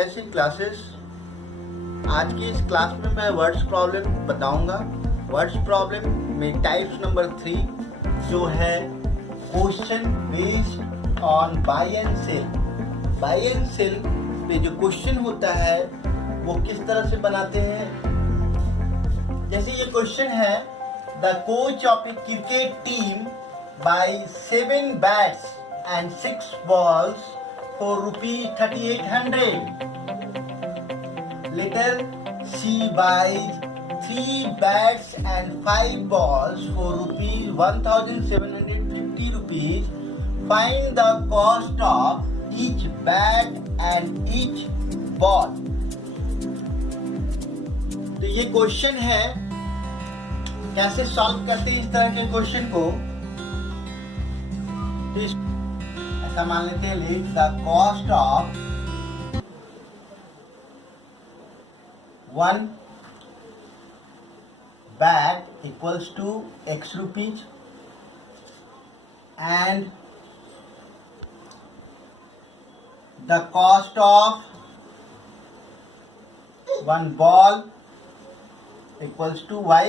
जैसी क्लासेस। आज की इस क्लास में मैं वर्ड्स प्रॉब्लम बताऊंगा। वर्ड्स प्रॉब्लम में टाइप्स नंबर 3 जो है question based on buy and sell. Buy and sell पे जो क्वेश्चन होता है वो किस तरह से बनाते हैं। जैसे ये क्वेश्चन है, the coach of a cricket team buy 7 bats and 6 balls for ₹3,800. Later, she buys 3 bats and 5 balls for ₹1,750. Find the cost of each bat and each ball. तो ये क्वेश्चन है, कैसे सॉल्व करते हैं इस तरह के क्वेश्चन को। तो ऐसा मान लेते हैं, लिख the cost of 1 bat equals to X rupees and the cost of 1 ball equals to Y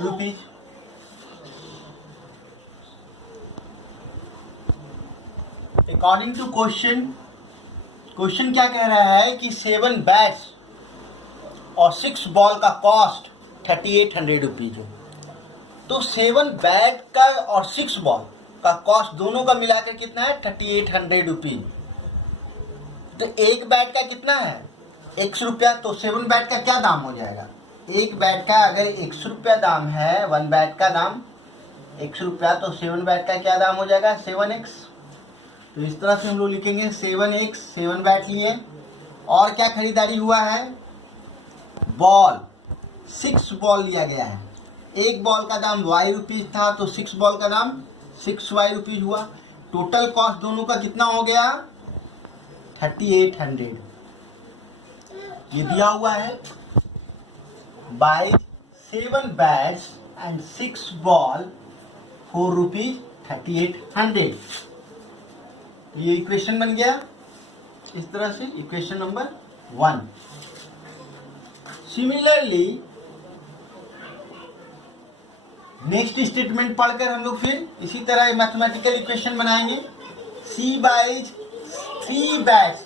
rupees. According to question क्या कह रहा है कि 7 बैट्स और 6 बॉल का कॉस्ट 3,800 रुपीज है। तो 7 बैट का और 6 बॉल का कॉस्ट दोनों का मिलाकर कितना है, 3,800 रुपीज। तो एक बैट का कितना है, 100 रुपया। तो 7 बैट का क्या दाम हो जाएगा, एक बैट का अगर 100 रुपया दाम है, 1 बैट का दाम 100 रुपया, तो 7 बैट का क्या दाम हो जाएगा, 7x। तो इस तरह से हम लोग लिखेंगे 7x, 7 बैट लिए। और क्या खरीदारी हुआ है, बॉल 6 बॉल लिया गया है। एक बॉल का दाम Y रुपीज था, तो 6 बॉल का दाम 6Y रुपीज हुआ। टोटल कॉस्ट दोनों का कितना हो गया, 3,800। ये दिया हुआ है, buy 7 bats and 6 ball for ₹3,800। ये इक्वेशन बन गया इस तरह से, equation number 1। Similarly next statement पढ़कर हम लोग फिर इसी तरह मैथमेटिकल इक्वेशन बनाएंगे। C buys 3 bats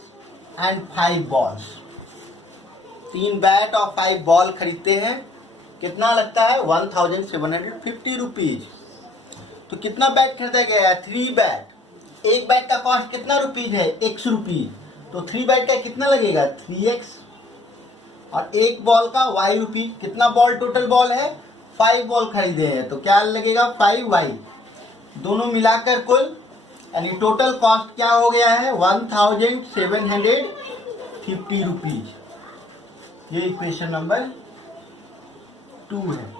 and 5 balls। 3 bat और 5 बॉल खरीदते हैं। कितना लगता है, 1,750 रुपीज। तो कितना बैट खरीदा गया है, 3 बैट। एक बैट का कॉस्ट कितना रुपीज है, 100 रुपीज। तो 3 बैट का कितना लगेगा, 3x। और एक बॉल का Y रुपीज। कितना बॉल टोटल बॉल है, 5 बॉल खरीदे हैं, तो क्या लगेगा, 5y। दोनों मिलाकर कुल यानी टोटल कॉस्ट क्या हो गया है, 1,750 रुपीज। ये इक्वेशन नंबर 2 है।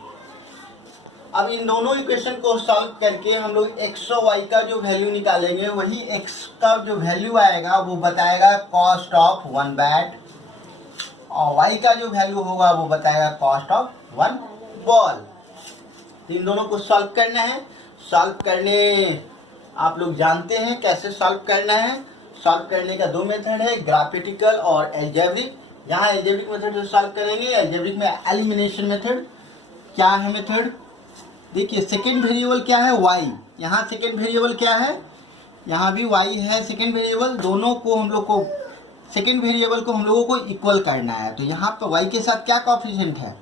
अब इन दोनों इक्वेशन को सॉल्व करके हम लोग x और y का जो वैल्यू निकालेंगे, वही x का जो वैल्यू आएगा वो बताएगा कॉस्ट ऑफ 1 बैट, और y का जो वैल्यू होगा वो बताएगा कॉस्ट ऑफ 1 बॉल। इन दोनों को सॉल्व करना है। सॉल्व करने आप लोग जानते हैं कैसे सॉल्व करना है। सॉल्व करने का 2 मेथड है, ग्राफिटिकल और एल्जेब्रिक। यहाँ एल्जेब्रिक मेथड से सॉल्व करेंगे, एल्जेब्रिक में एलिमिनेशन मेथड। क्या है मेथड, देखिए सेकेंड वेरिएबल क्या है, y। यहाँ सेकेंड वेरिएबल क्या है, यहाँ भी y है सेकेंड वेरिएबल। दोनों को हम लोग को सेकेंड वेरिएबल को हम लोगों को इक्वल करना है। तो यहाँ पर y के साथ क्या कोएफिशिएंट है,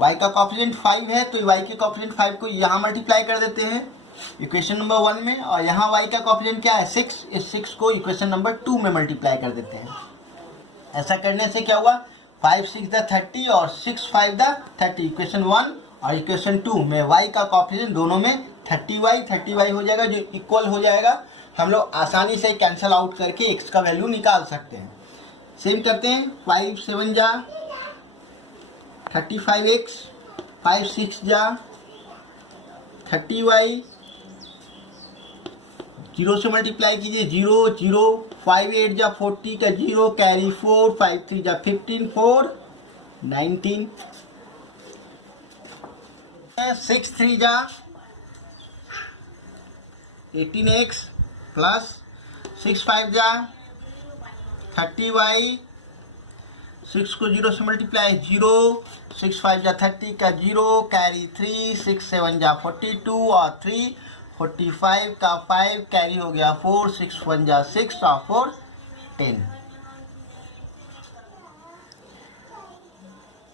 y का कोएफिशिएंट 5 है, तो y के कोएफिशिएंट 5 को यहाँ मल्टीप्लाई कर देते हैं इक्वेशन नंबर 1 में। और यहाँ y का कोएफिशिएंट क्या है, 6। इस 6 को इक्वेशन नंबर 2 में मल्टीप्लाई कर देते हैं। ऐसा करने से क्या हुआ, 5 6 द 30 और 6 5 द 30। इक्वेशन 1 और इक्वेशन 2 में y का कोएफिशिएंट दोनों में 30y हो जाएगा, जो इक्वल हो जाएगा। हम लोग आसानी से कैंसल आउट करके x का वैल्यू निकाल सकते हैं। सेम करते हैं, 5 7 जा 35x, 5 6 जा 30y, 0 से मल्टीप्लाई कीजिए, 0 0, 5 8 जा 40 का 0, कैरी 4, 5 3 जा 15, 4 19, 6 3 जा 18x प्लस 6 5 जा 30y, 6 को 0 से मल्टीप्लाई 0, 6 5 जा 30 का 0, कैरी 3, 6 7 जा 42 और 3 45 का 5 कैरी हो गया 4, 6 1 जा 6 और 4 10।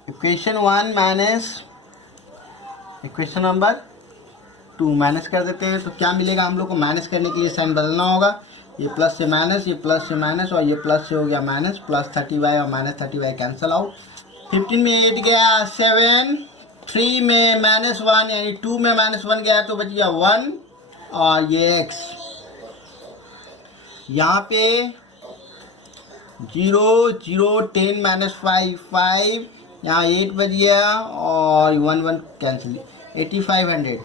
Equation 1 minus equation number 2 minus कर देते हैं तो क्या मिलेगा हम लोग को। माइनस करने के लिए साइन बदलना होगा, ये प्लस से माइनस, ये प्लस से माइनस और ये प्लस से हो गया माइनस, प्लस 30y और माइनस 30y कैंसिल आउट। 15 में 8 गया 7, 3 में -1 यानी 2 में -1 गया तो बच गया 1 और ये x। यहाँ पे 0 0 10 -5 5, यहाँ 8 बच गया और 1 1 कैंसिल 8500।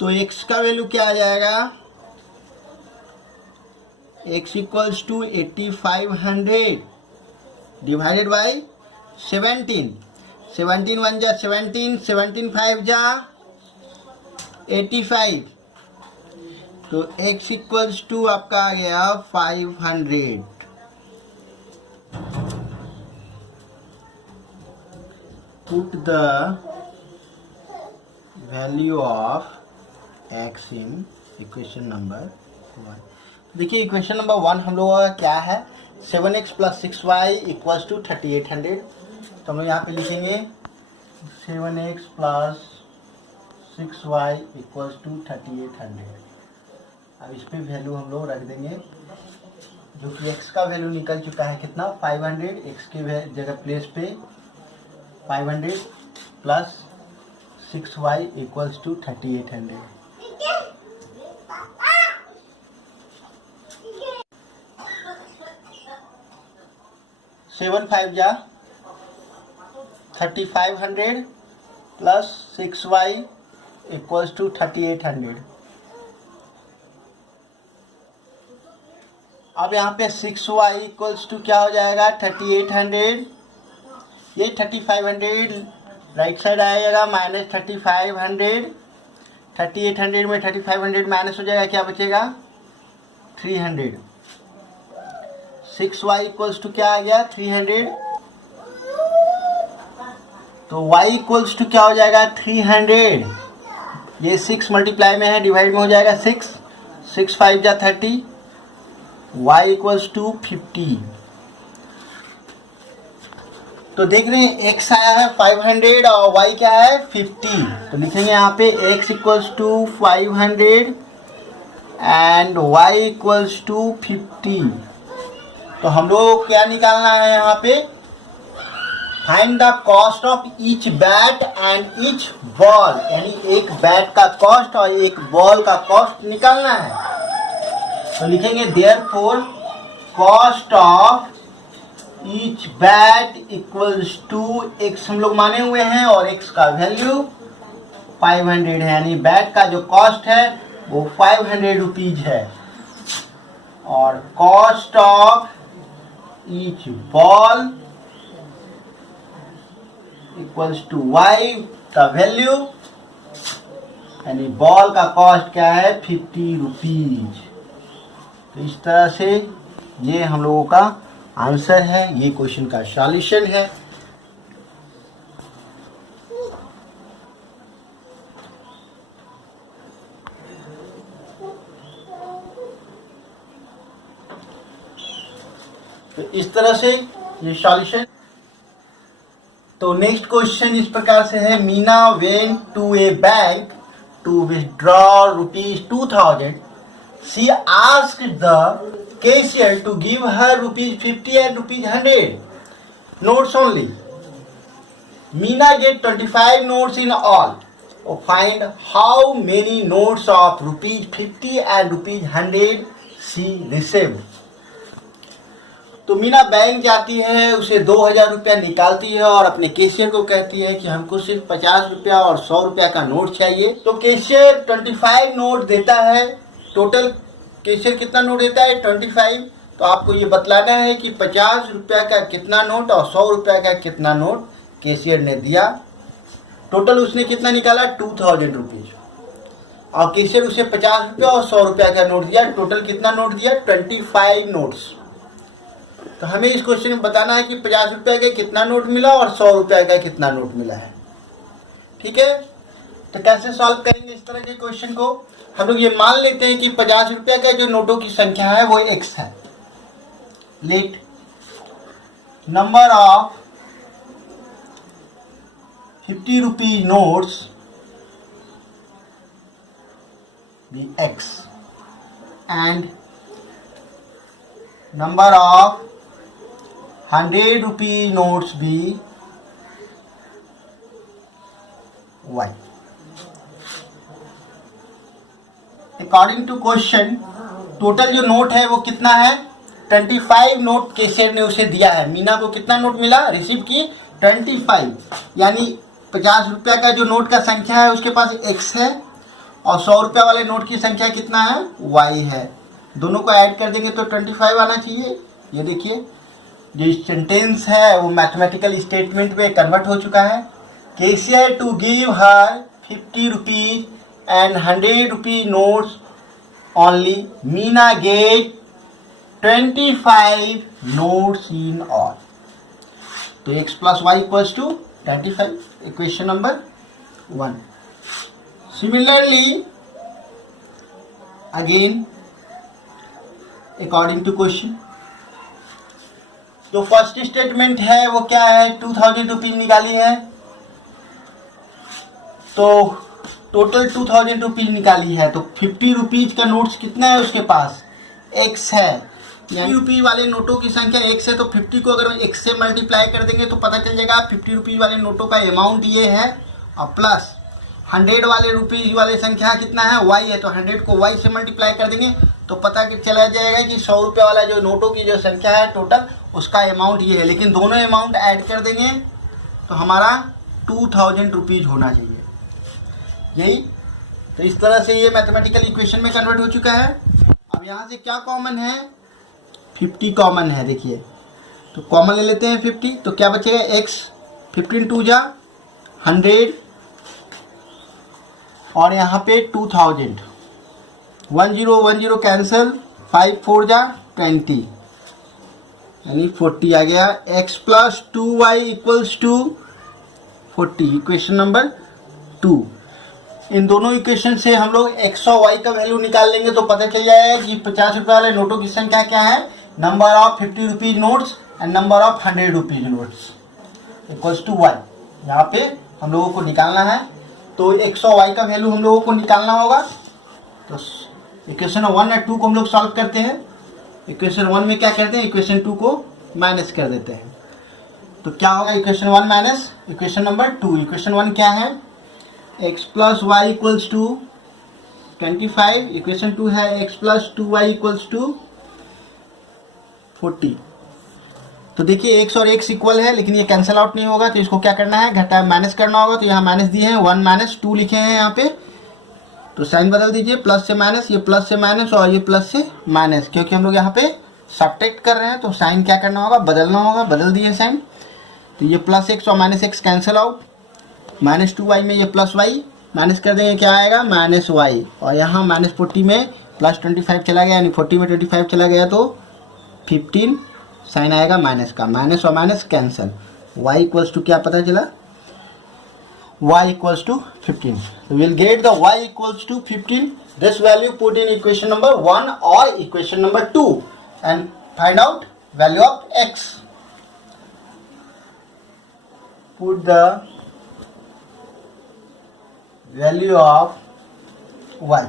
तो x का वैल्यू क्या आ जाएगा, x equals to 8500 divided by 17। 17 1 जा 17, 17 5 जा 85, तो x इक्वल्स टू आपका आ गया 500। Put the value of x in equation number 1। देखिए इक्वेशन नंबर 1 हम लोगों का क्या है, 7x plus 6y equals to 3800। तो हम लोग यहाँ पे लिखेंगे 7x plus 6y equals to 3800। अब इस पे वैल्यू हम लोग रख देंगे, जो कि x का वैल्यू निकल चुका है कितना 500। x के जगह प्लेस पे 500 प्लस 6y इक्वल्स टू 3800। 7 5 जा 3500 प्लस 6y इक्वल्स टू 3800। अब यहाँ पे 6y इक्वल्स टू क्या हो जाएगा 3800, ये 3500 राइट साइड आएगा माइनस 3500, 3800 में 3500 माइनस हो जाएगा, क्या बचेगा 300। 6y इक्वल्स टू क्या आ गया 300, तो y इक्वल्स टू क्या हो जाएगा 300। ये 6 मल्टीप्लाई में है, डिवाइड में हो जाएगा 6, 6 5 जा 30, y इक्वल्स टू 50। तो देख रहे हैं x आया है 500 और y क्या है 50। तो लिखेंगे यहाँ पे x equals to 500 and y equals to 50। तो हम लोग क्या निकालना है यहाँ पे, find the cost of each bat and each ball, यानी एक बैट का कॉस्ट और एक बॉल का कॉस्ट निकालना है। तो लिखेंगे therefore cost of each bat equals to x हम लोग माने हुए हैं और x का वैल्यू 500 है, यानी बैट का जो कॉस्ट है वो 500 रुपीज है और cost of each ball equals to y का वैल्यू, यानी बॉल का कॉस्ट क्या है 50 रुपीज। तो इस तरह से ये हम लोगों का आंसर है, ये क्वेश्चन का सॉल्यूशन है। तो इस तरह से ये सॉल्यूशन। तो नेक्स्ट क्वेश्चन इस प्रकार से है, Meena went to a bank to withdraw ₹2000। She asked the cashier to give her ₹50 and ₹100 notes only. Meena get 25 notes in all. Find how many notes of ₹50 and ₹100 she received. तो Meena bank जाती है, उसे 2000 रुपया निकालती है और अपने कैशियर को कहती है कि हमको सिर्फ 50 रुपया और 100 रुपया का नोट चाहिए। तो कैशियर 25 नोट देता है। टोटल कैशियर कितना नोट देता है 25। तो आपको ये बतलाना है कि 50 रुपया का कितना नोट और 100 रुपया का कितना नोट कैशियर ने दिया। टोटल उसने कितना निकाला 2000 रुपीज और कैशियर उसे 50 रुपया और 100 रुपया का नोट दिया। टोटल कितना नोट दिया 25 नोट्स। तो हमें इस क्वेश्चन में बताना है कि 50 रुपये का कितना नोट मिला और 100 रुपये का कितना नोट मिला है। ठीक है, तो कैसे सॉल्व करेंगे इस तरह के क्वेश्चन को? हम लोग ये मान लेते हैं कि 50 रुपये का जो नोटों की संख्या है वो x है। Let number of 50 rupees notes be x and number of 100 rupee notes be y. According to question, total जो नोट है वो कितना है? 25 नोट कैशियर ने उसे दिया है। मीना को कितना नोट मिला, रिसीव की? 25। यानी 50 रुपया का जो नोट का संख्या है उसके पास x है और 100 रुपये वाले नोट की संख्या कितना है? y है। दोनों को ऐड कर देंगे तो 25 आना चाहिए। ये देखिए जो सेंटेंस है वो मैथमेटिकल स्टेटमेंट में कन्वर्ट हो चुका है। Cashier to give her 50 rupees and 100 rupee notes only, Meena get 25 notes in all. तो x plus Y equals to 25, equation number 1। Similarly, again, according to question, जो फर्स्ट स्टेटमेंट है वो क्या है? 2000 रुपीज निकाली है, तो टोटल 2000 रुपीज निकाली है, तो 50 रुपीज का नोट्स कितना है उसके पास? x है। यानी रुपीज वाले नोटों की संख्या x है, तो 50 को अगर x से मल्टीप्लाई कर देंगे तो पता चल जाएगा 50 रुपीज वाले नोटों का अमाउंट ये है, और प्लस 100 वाले रुपीज वाले संख्या कितना है? y है, तो 100 को y से मल्टीप्लाई कर देंगे तो पता चला जाएगा कि 100 रुपये वाला जो नोटों की जो संख्या है टोटल उसका अमाउंट ये है। लेकिन दोनों अमाउंट ऐड कर देंगे तो हमारा 2000 रुपीज होना चाहिए। यही तो इस तरह से ये मैथमेटिकल इक्वेशन में कन्वर्ट हो चुका है। अब यहाँ से क्या कॉमन है? 50 कॉमन है। देखिए तो कॉमन ले लेते हैं 50, तो क्या बचेगा? x 15 2 जा 100 और यहाँ पे 2000, 10 कैंसिल, 5 4 जा 20 यानी 40 आ गया। x plus 2y equals to 40, equation number 2। इन दोनों इक्वेशन से हम लोग x और y का वैल्यू निकाल लेंगे तो पता चल जाएगा कि 50 रुपये वाले नोटों की संख्या क्या है? Number of 50 rupees notes and number of 100 rupees notes equals to y। यहाँ पे हम लोगों को निकालना है, तो x और y का वैल्यू हम लोगों को निकालना होगा। तो इक्वेशन 1 और 2 को हम लोग सॉल्व करते हैं। इक्वेशन 1 में क्या करते हैं? इक्वेशन 2 को माइनस कर देते हैं, तो क्या होगा? Equation 1 minus equation number 2। Equation 1 क्या है? x plus Y equals to 25, equation 2 है x plus 2y equals to 40। तो देखिए x और x इक्वल है लेकिन ये कैंसिल आउट नहीं होगा, तो इसको क्या करना है? घटा माइनस करना होगा। तो यहाँ माइनस दिए हैं, 1 माइनस 2 लिखे हैं यहाँ पे, तो साइन बदल दीजिए, प्लस से माइनस, ये प्लस से माइनस और ये प्लस से माइनस, क्योंकि हम लोग यहाँ पे सब्ट्रैक्ट कर रहे हैं तो साइन क्या करना होगा? बदलना होगा। बदल दिए साइन, तो ये प्लस x और minus x cancel out, minus 2y में ये प्लस y माइनस कर देंगे, क्या आएगा? माइनस y, और यहाँ माइनस 40 में प्लस 25 चला गया, यानी 40 में 25 चला गया तो 15 साइन आएगा माइनस का, माइनस और minus cancel. y equals to क्या पता चला? y equals to 15। So we'll get the y equals to 15. This value put in equation number 1 or equation number 2 and find out value of x. Put the value of y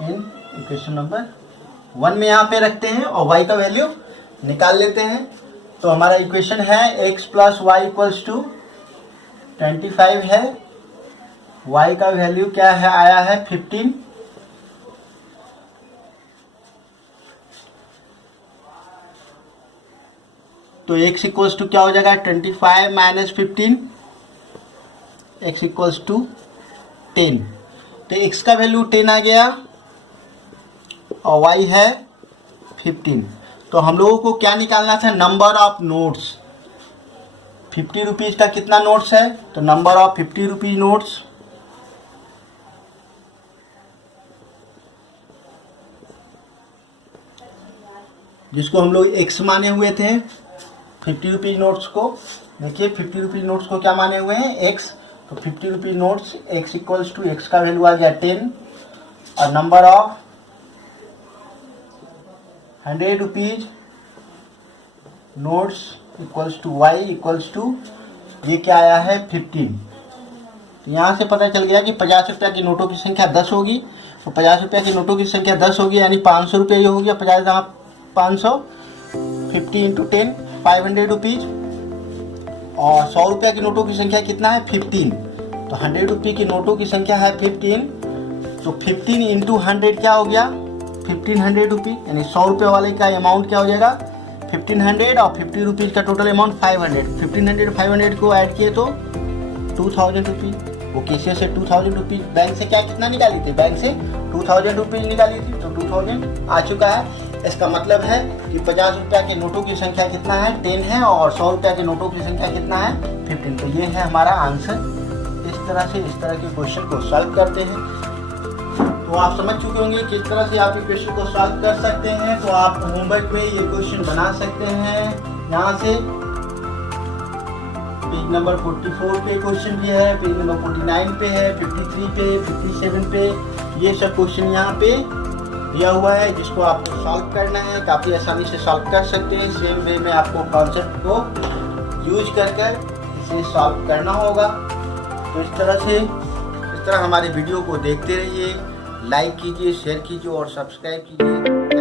in equation number 1 में यहाँ पे रखते हैं और y का value निकाल लेते हैं। तो हमारा इक्वेशन है x plus Y equals to 25 है, y का वैल्यू क्या है? आया है 15। तो x इक्वल्स टू क्या हो जाएगा? 25 माइनस 15, x इक्वल्स टू 10। तो x का वैल्यू 10 आ गया और y है 15। तो हम लोगों को क्या निकालना था? Number of notes. 50 रुपीज का कितना नोट्स है? तो नंबर ऑफ 50 रुपीज नोट्स जिसको हम लोग एक्स माने हुए थे 50 रुपीज नोट्स को। देखिए 50 रुपीज नोट्स को क्या माने हुए हैं, एक्स। तो 50 rupees notes X equals to X का वैल्यू आ गया 10 और number of 100 rupees notes equals to Y equals to ये क्या आया है 15। तो यहाँ से पता चल गया कि 50 रुपया की नोटों की संख्या 10 होगी। तो 50 रुपया की नोटों की संख्या 10 होगी यानी 500 रुपया ये हो गया। 50 500 50 इंटू 10 500 रुपीज। और 100 रुपया की नोटों की संख्या कितना है 15। तो 100 रुपये की नोटों की संख्या है 15। तो 15 इंटू 100 क्या हो गया 1500 रुपये, यानी 100 रुपये वाले का अमाउंट क्या हो जाएगा 1500 और 50 रुपीज़ का टोटल अमाउंट 500। 1500 500 को ऐड किए तो 2000 रुपीज़। वो कैसे से 2000 रुपीज़ बैंक से क्या कितना निकाली थी, बैंक से 2000 रुपीज़ निकाली थी। तो 2000 आ चुका है। इसका मतलब है कि 50 रुपया के नोटों की संख्या कितना है 10 है और 100 रुपया के नोटों की संख्या कितना है 15। तो ये है हमारा आंसर। इस तरह के क्वेश्चन को सॉल्व करते हैं। तो आप समझ चुके होंगे किस तरह से आप क्वेश्चन को सॉल्व कर सकते हैं। तो आप होमवर्क में ये क्वेश्चन बना सकते हैं। यहाँ से पेज नंबर 44 पे क्वेश्चन भी है, पेज नंबर 49 पे है, 53 पे, 57 पे, ये सब क्वेश्चन यहाँ पे दिया हुआ है जिसको आपको सॉल्व करना है। काफ़ी आसानी से सॉल्व कर सकते हैं। सेम वे में आपको कॉन्सेप्ट को यूज कर इसे सॉल्व करना होगा। तो इस तरह हमारे वीडियो को देखते रहिए, लाइक कीजिए, शेयर कीजिए और सब्सक्राइब कीजिए।